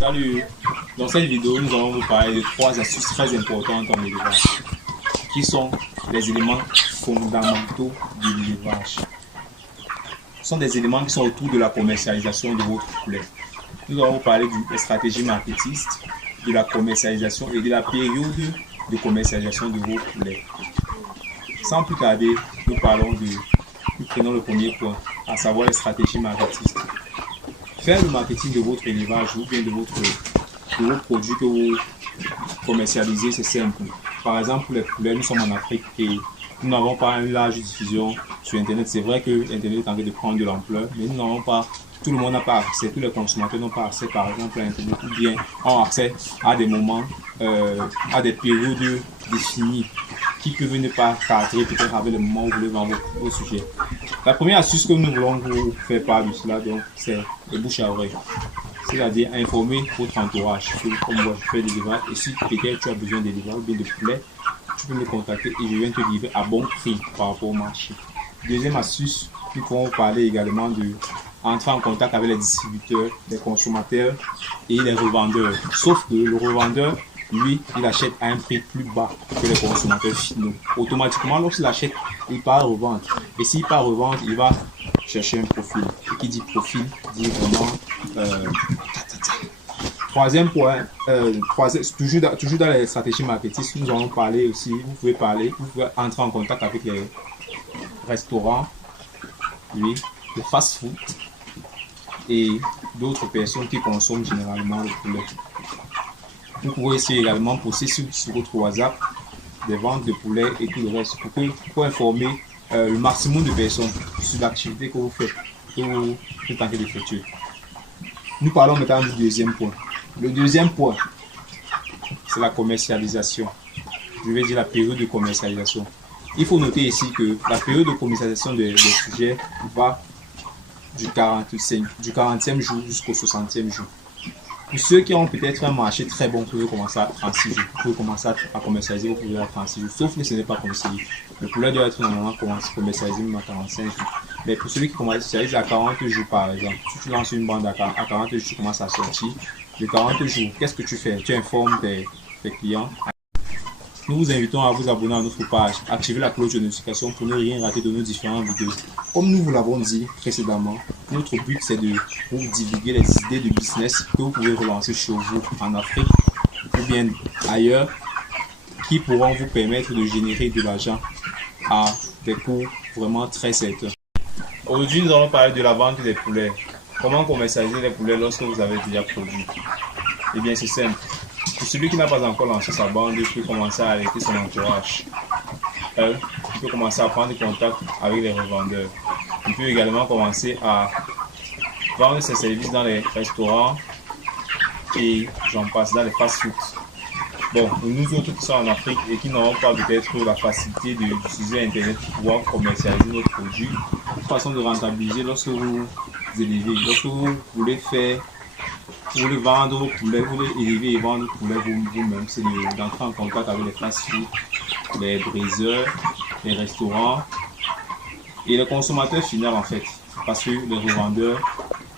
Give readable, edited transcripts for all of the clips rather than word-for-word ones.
Salut! Dans cette vidéo, nous allons vous parler de trois astuces très importantes en élevage, qui sont les éléments fondamentaux de l'élevage. Ce sont des éléments qui sont autour de la commercialisation de votre poulet. Nous allons vous parler des stratégies marketistes, de la commercialisation et de la période de commercialisation de vos poulets. Sans plus tarder, nous prenons le premier point, à savoir les stratégies marketistes. Faire le marketing de votre élevage ou bien de vos produits que vous commercialisez, c'est simple. Par exemple, pour les poulets, nous sommes en Afrique et nous n'avons pas une large diffusion sur Internet. C'est vrai que Internet est en train de prendre de l'ampleur, mais nous n'avons pas, tout le monde n'a pas accès, tous les consommateurs n'ont pas accès, par exemple, à Internet, ou bien ont accès à des moments, à des périodes définies qui peuvent ne pas cadrer peut-être avec le moment où vous voulez vendre vos sujets. La première astuce que nous voulons vous faire part de cela, donc, c'est le bouche à oreille. C'est-à-dire informer votre entourage. Comme moi, je fais des livrages. Et si peut-être tu as besoin de livrages ou bien de poulet, tu peux me contacter et je viens te livrer à bon prix par rapport au marché. Deuxième astuce, nous pourrons parler également de entrer en contact avec les distributeurs, les consommateurs et les revendeurs. Sauf que le revendeur, lui, il achète à un prix plus bas que les consommateurs finaux. Automatiquement, lorsqu'il achète, il part revendre. Et s'il part revendre, il va chercher un profil. Et qui dit profil, dit vraiment... Troisième point, toujours dans les stratégies marketing, nous allons parler aussi, vous pouvez entrer en contact avec les restaurants, oui, le fast-food et d'autres personnes qui consomment généralement le poulet. Vous pouvez essayer également poster sur votre WhatsApp des ventes de poulet et tout le reste pour informer le maximum de personnes sur l'activité que vous faites, que vous êtes en train d'effectuer. Nous parlons maintenant du deuxième point. Le deuxième point, c'est la commercialisation. Je vais dire la période de commercialisation. Il faut noter ici que la période de commercialisation des sujets va du 40e jour jusqu'au 60e jour. Pour ceux qui ont peut-être un marché très bon, vous pouvez commencer à 36 jours. Vous pouvez commencer à commercialiser vos poulets à 36 jours, sauf que ce n'est pas conseillé. Le poulet doit être normalement commercialisé même à 45 jours. Mais pour celui qui commercialise à 40 jours par exemple, si tu lances une bande à 40 jours, tu commences à sortir. De 40 jours, qu'est-ce que tu fais? Tu informes tes clients. Nous vous invitons à vous abonner à notre page, activer la cloche de notification pour ne rien rater de nos différentes vidéos. Comme nous vous l'avons dit précédemment, notre but c'est de vous divulguer les idées de business que vous pouvez relancer chez vous en Afrique ou bien ailleurs, qui pourront vous permettre de générer de l'argent à des coûts vraiment très certains. Aujourd'hui, nous allons parler de la vente des poulets. Comment commercialiser les poulets lorsque vous avez déjà produit? Eh bien, c'est simple. Pour celui qui n'a pas encore lancé sa bande, il peut commencer à alerter son entourage. Il peut commencer à prendre contact avec les revendeurs. Il peut également commencer à vendre ses services dans les restaurants et j'en passe, dans les fast-food. Bon, nous autres qui sommes en Afrique et qui n'aurons pas peut-être la facilité d'utiliser Internet pour pouvoir commercialiser nos produits, une façon de rentabiliser lorsque vous élevez, lorsque vous voulez vendre vos poulets, vous voulez élever et vendre vos poulets vous-même, c'est d'entrer en contact avec les fast-food, les briseurs, les restaurants et les consommateurs finaux en fait. Parce que les revendeurs,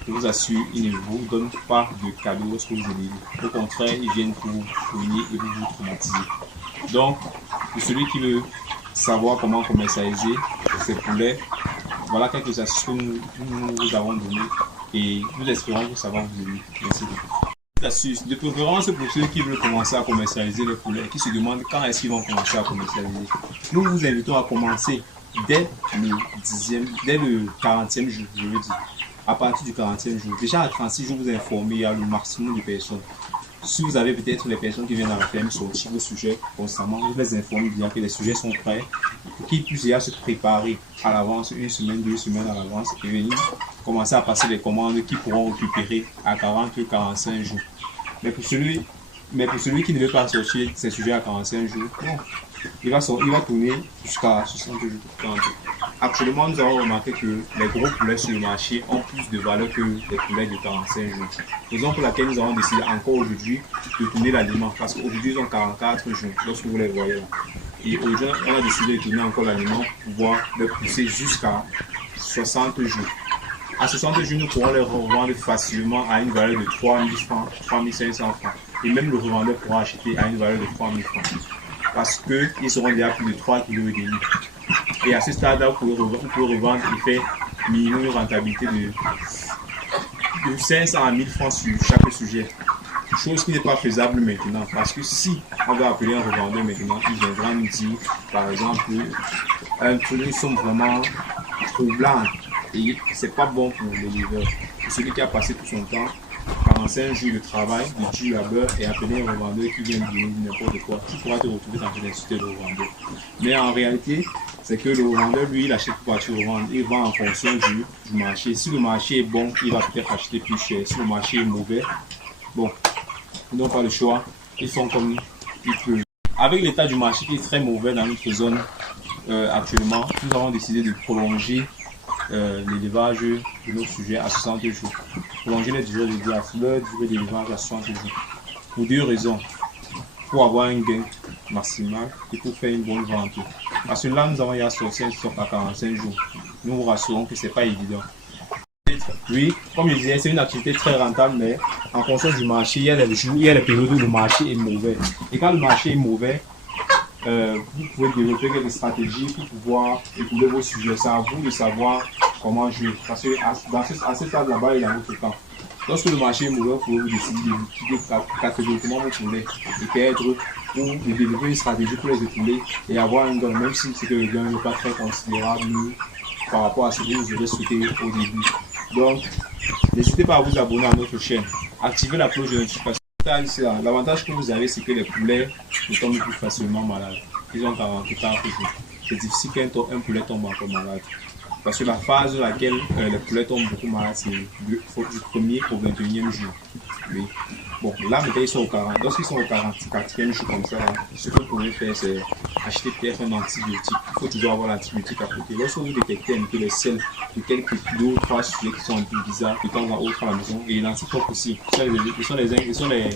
je vous assure, ils ne vous donnent pas de cadeaux lorsque vous élevez. Au contraire, ils viennent pour vous ruiner et vous traumatiser. Donc, pour celui qui veut savoir comment commercialiser ses poulets, voilà quelques astuces que nous vous avons données et nous espérons que ça va vous aider. Merci beaucoup. Astuces de préférence pour ceux qui veulent commencer à commercialiser les poulets, qui se demandent quand est-ce qu'ils vont commencer à commercialiser. Nous vous invitons à commencer dès le 40e jour, je veux dire. À partir du 40e jour. Déjà à 36 jours, vous informez, il y a le maximum de personnes. Si vous avez peut-être les personnes qui viennent à la ferme sortir vos sujets constamment, vous les informez bien que les sujets sont prêts pour qu'ils puissent déjà se préparer à l'avance, une semaine, 2 semaines à l'avance et venir commencer à passer les commandes qui pourront récupérer à 40-45 jours. Mais pour celui qui ne veut pas sortir ses sujets à 45 jours, non. Il va tourner jusqu'à 60 jours. 40 jours. Actuellement, nous avons remarqué que les gros poulets sur le marché ont plus de valeur que les poulets de 45 jours. Raison pour laquelle nous avons décidé encore aujourd'hui de tourner l'aliment parce qu'aujourd'hui ils ont 44 jours lorsque vous les voyez là. Et aujourd'hui, on a décidé de tourner encore l'aliment pour pouvoir les pousser jusqu'à 60 jours. À 60 jours, nous pourrons les revendre facilement à une valeur de 3 000 francs, 3 500 francs. Et même le revendeur pourra acheter à une valeur de 3 000 francs. Parce qu'ils seront déjà plus de 3 kg et demi. Et à ce stade-là, vous pouvez revendre et faire minimum une rentabilité de 500 à 1000 francs sur chaque sujet. Chose qui n'est pas faisable maintenant. Parce que si on va appeler un revendeur maintenant, il viendra nous dire, par exemple, un truc, ils sont vraiment troublants. Et c'est pas bon pour le livreur. Celui qui a passé tout son temps, 45 jours de travail, de dur labeur, et appeler un revendeur qui vient de dire n'importe quoi, tu pourras te retrouver dans une insulter le revendeur. Mais en réalité, c'est que le revendeur, lui, il achète pour tu revendre. Il vend en fonction du marché. Si le marché est bon, il va peut-être acheter plus cher. Si le marché est mauvais, bon, ils n'ont pas le choix. Ils font comme ils peuvent. Avec l'état du marché qui est très mauvais dans notre zone actuellement, nous avons décidé de prolonger l'élevage de nos sujets à 60 jours. Prolonger les durées d'élevage à 60 jours. Pour deux raisons. Pour avoir un gain maximal et pour faire une bonne vente. Parce que là, nous avons déjà sorti un stock à 45 jours. Nous vous rassurons que ce n'est pas évident. Oui, comme je disais, c'est une activité très rentable, mais en fonction du marché, il y a les jours, il y a les périodes où le marché est mauvais. Et quand le marché est mauvais, vous pouvez développer quelques stratégies pour pouvoir écouler vos sujets. C'est à vous de savoir comment jouer. Parce que à ce stade là-bas, il y a votre temps. Lorsque le marché est mauvais, vous pouvez vous décider de liquider catégoriquement vos poulets et peut-être ou de développer une stratégie pour les écouler et avoir un gain, même si c'est que le gain n'est pas très considérable par rapport à ce que vous aurez souhaité au début. Donc, n'hésitez pas à vous abonner à notre chaîne. Activez la cloche de notification. L'avantage que vous avez, c'est que les poulets ne tombent plus facilement malades. Ils ont 44 jours. C'est difficile qu'un poulet tombe encore malade. Parce que la phase dans laquelle les poulets tombent beaucoup malades, c'est du 1er au 21e jour. Oui. Bon, là, maintenant, ils sont au 40. Lorsqu'ils sont au 44e jour comme ça, ce que vous pouvez faire, c'est acheter peut-être un antibiotique. Il faut toujours avoir l'antibiotique à côté. Lorsque vous détectez un peu les selles de quelques 2 ou 3 sujets qui sont un peu bizarres, de temps en autre à la maison, et l'antibiotique aussi. Ce sont les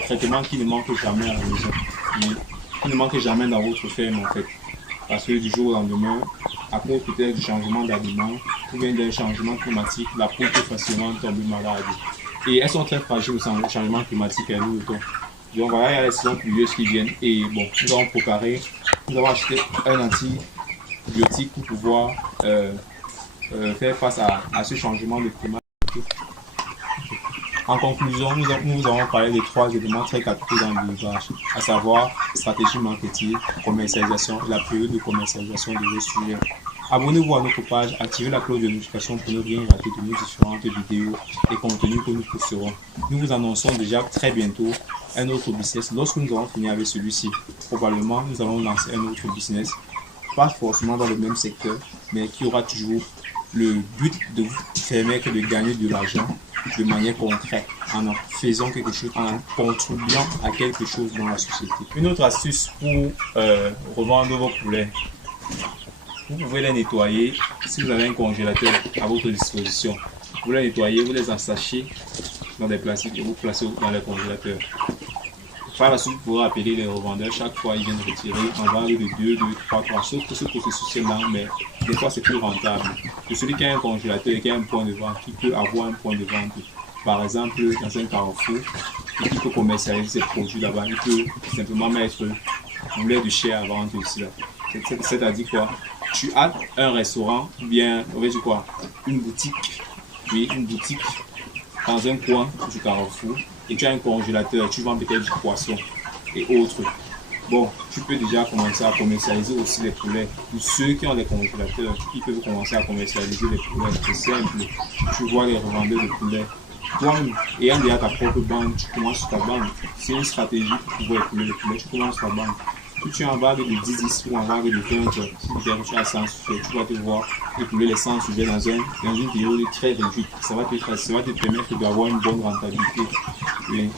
traitements qui ne manquent jamais à la maison. Qui ne manquent jamais dans votre ferme, en fait. Parce que du jour au lendemain, à cause peut-être du changement d'aliment ou bien d'un changement climatique, la peau peut facilement tomber malade. Et elles sont très fragiles au changement climatique et nous, donc voilà, il y a les saisons pluvieuses qui viennent. Et bon, nous avons acheté un antibiotique pour pouvoir faire face à ce changement de climat. En conclusion, nous avons parlé de 3 éléments très capitaux dans l'élevage, à savoir stratégie marketing, commercialisation et la période de commercialisation de vos sujets. Abonnez-vous à notre page, activez la cloche de notification pour ne rien rater de nos différentes vidéos et contenus que nous posterons. Nous vous annonçons déjà très bientôt un autre business. Lorsque nous aurons fini avec celui-ci, probablement nous allons lancer un autre business, pas forcément dans le même secteur, mais qui aura toujours le but de vous permettre de gagner de l'argent de manière concrète, en faisant quelque chose, en contribuant à quelque chose dans la société. Une autre astuce pour revendre vos poulets. Vous pouvez les nettoyer si vous avez un congélateur à votre disposition. Vous les nettoyez, vous les ensachez dans des plastiques et vous placez dans les congélateurs. Par la suite, vous pourrez appeler les revendeurs. Chaque fois, ils viennent retirer en valeur de 2, 3. Sauf que ce processus est lent, mais des fois, c'est plus rentable. Pour celui qui a un congélateur et qui a un point de vente, qui peut avoir un point de vente, par exemple, dans un carrefour, et qui peut commercialiser ses produits là-bas, il peut simplement mettre du lait de chair à vendre aussi là. C'est-à-dire quoi? Tu as un restaurant, ou bien, on va dire quoi? Une boutique, oui, une boutique dans un coin du carrefour, et tu as un congélateur, tu vends peut-être du poisson et autres. Bon, tu peux déjà commencer à commercialiser aussi les poulets. Pour ceux qui ont des congélateurs, ils peuvent commencer à commercialiser les poulets. C'est simple. Tu vois les revendeurs de poulets. Toi, ayant déjà ta propre bande, tu commences sur ta bande. C'est une stratégie pour pouvoir écouler les poulets. Tu commences sur ta bande. Si tu es en vague de 10 ou en vague de 20, si tu as 100 sujets, tu vas te voir écouler les 100 sujets dans une période très réduite. Ça va te permettre d'avoir une bonne rentabilité. Et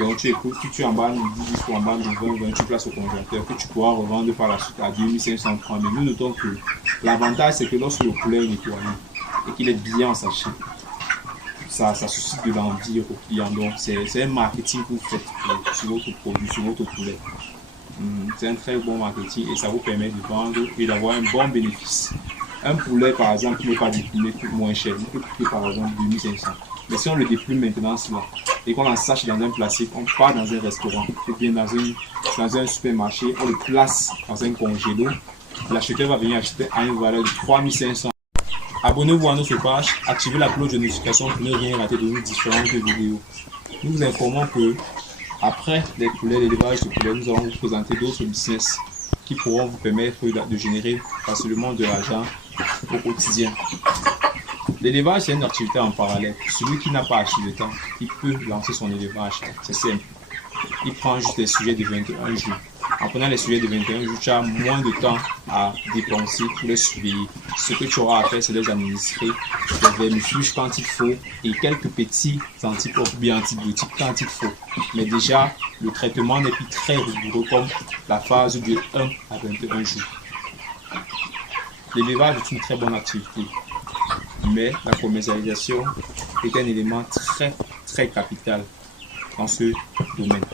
donc tu écoutes, si tu es en bas de 10 ou en bas de 20, tu places au congélateur que tu pourras revendre par la suite à 2500 francs. Mais nous notons que l'avantage, c'est que lorsque le poulet est nettoyé et qu'il est bien en sachet, ça suscite de l'envie au client. Donc c'est un marketing que vous faites sur votre produit, sur votre poulet. C'est un très bon marketing et ça vous permet de vendre et d'avoir un bon bénéfice. Un poulet, par exemple, qui n'est pas déplumé, coûte moins cher. Il peut coûter par exemple 2500. Mais si on le déplume maintenant cela et qu'on en sache dans un plastique, on part dans un restaurant ou bien dans un supermarché, on le place dans un congélo. L'acheteur va venir acheter à une valeur de 3500. Abonnez-vous à notre page, activez la cloche de notification pour ne rien rater de nos différentes vidéos. Nous vous informons que après les poulets, l'élevage de poulets, nous allons vous présenter d'autres business qui pourront vous permettre de générer facilement de l'argent au quotidien. L'élevage, c'est une activité en parallèle. Celui qui n'a pas acheté de temps, il peut lancer son élevage. C'est simple. Il prend juste les sujets de 21 jours. En prenant les sujets de 21 jours, tu as moins de temps à dépenser pour les surveiller. Ce que tu auras à faire, c'est les administrer, les vermifuges quand il faut et quelques petits anticorps bien antibiotiques quand il faut. Mais déjà, le traitement n'est plus très rigoureux comme la phase de 1 à 21 jours. L'élevage est une très bonne activité, mais la commercialisation est un élément très capital dans ce domaine.